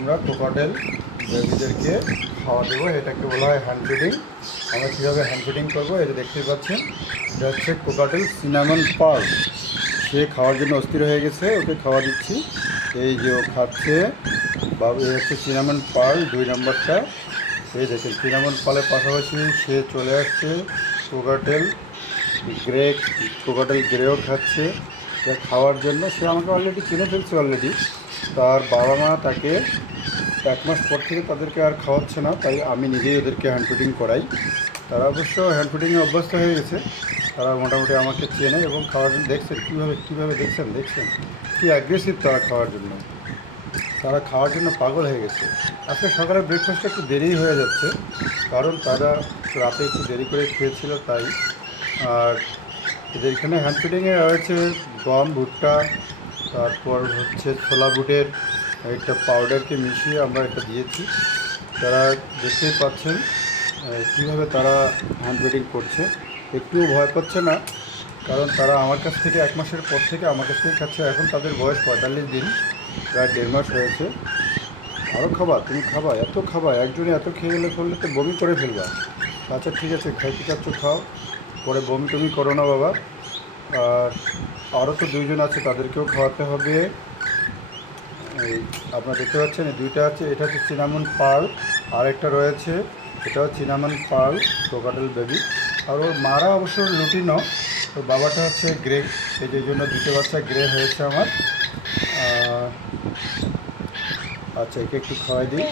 আমরা কোকাটেল বেবিদেরকে খাওয়া দেবো। এটাকে বলা হয় হ্যান্ড ফিডিং। আমরা কীভাবে হ্যান্ড ফিডিং করবো এটা দেখতে পাচ্ছেন। এটা হচ্ছে কোকাটেল সিনামন পার্ল। সে খাওয়ার জন্য অস্থির হয়ে গেছে, ওকে খাওয়া দিচ্ছি। এই যে ও খাচ্ছে। বাবু, এই হচ্ছে সিনামন পার্ল 2 নম্বরটা। এই দেখেন সিনামন পার্লের পাশাপাশি সে চলে আসছে কোকাটেল গ্রে। কোকাটেল গ্রেও খাচ্ছে। সে খাওয়ার জন্য সে আমাকে অলরেডি চিনে ফেলছে অলরেডি। তার বাবা মা তাকে 1 মাস পর থেকে তাদেরকে আর খাওয়াচ্ছে না, তাই আমি নিজেই ওদেরকে হ্যান্ড ফিডিং করাই। তারা অবশ্য হ্যান্ড ফিডিংয়ে অভ্যস্ত হয়ে গেছে। তারা মোটামুটি আমাকে চেনে এবং খাওয়ার জন্য দেখছেন কীভাবে দেখছেন কী অ্যাগ্রেসিভ তারা খাওয়ার জন্য। তারা খাওয়ার জন্য পাগল হয়ে গেছে। আজকে সকালে ব্রেকফাস্টটা একটু দেরিই হয়ে যাচ্ছে, কারণ তারা রাতে একটু দেরি করে খেয়েছিল তাই। আর এদের এখানে হ্যান্ড ফিডিংয়ে রয়েছে গম, ভুট্টা, তারপর হচ্ছে ছোলা বুটের একটা পাউডারকে মিশিয়ে আমরা এটা দিয়েছি। তারা দেখতেই পাচ্ছেন কীভাবে তারা হ্যান্ড ফিডিং করছে। একটুও ভয় পাচ্ছে না, কারণ তারা আমার কাছ থেকে 1 মাসের পর থেকে আমার কাছ থেকে খাচ্ছে। এখন তাদের বয়স 45 দিন, প্রায় 1.5 মাস হয়েছে। আরও খাবা, তুমি খাবা, এত খাবা, একজনে এত খেয়ে গেলে করলে তো বমি করে ফেলবা। আচ্ছা ঠিক আছে, খাইতে চাচ্ছ খাও, পরে বমি টমি করো না বাবা। আর আরও তো 2জন আছে, তাদেরকেও খাওয়াতে হবে। এই আপনারা দেখতে পাচ্ছেন এই 2টা আছে। এটা হচ্ছে সিনামন পার্ল, আর একটা রয়েছে এটাও সিনামন পার্ল কোকাটেল বেবি। আর ওর মারা অবশ্য লুটিনো, ওর বাবাটা হচ্ছে গ্রে। এই যে জন্য 2টে বাচ্চা গ্রে হয়েছে আমার। আচ্ছা, একে একটু খাওয়াই দিই।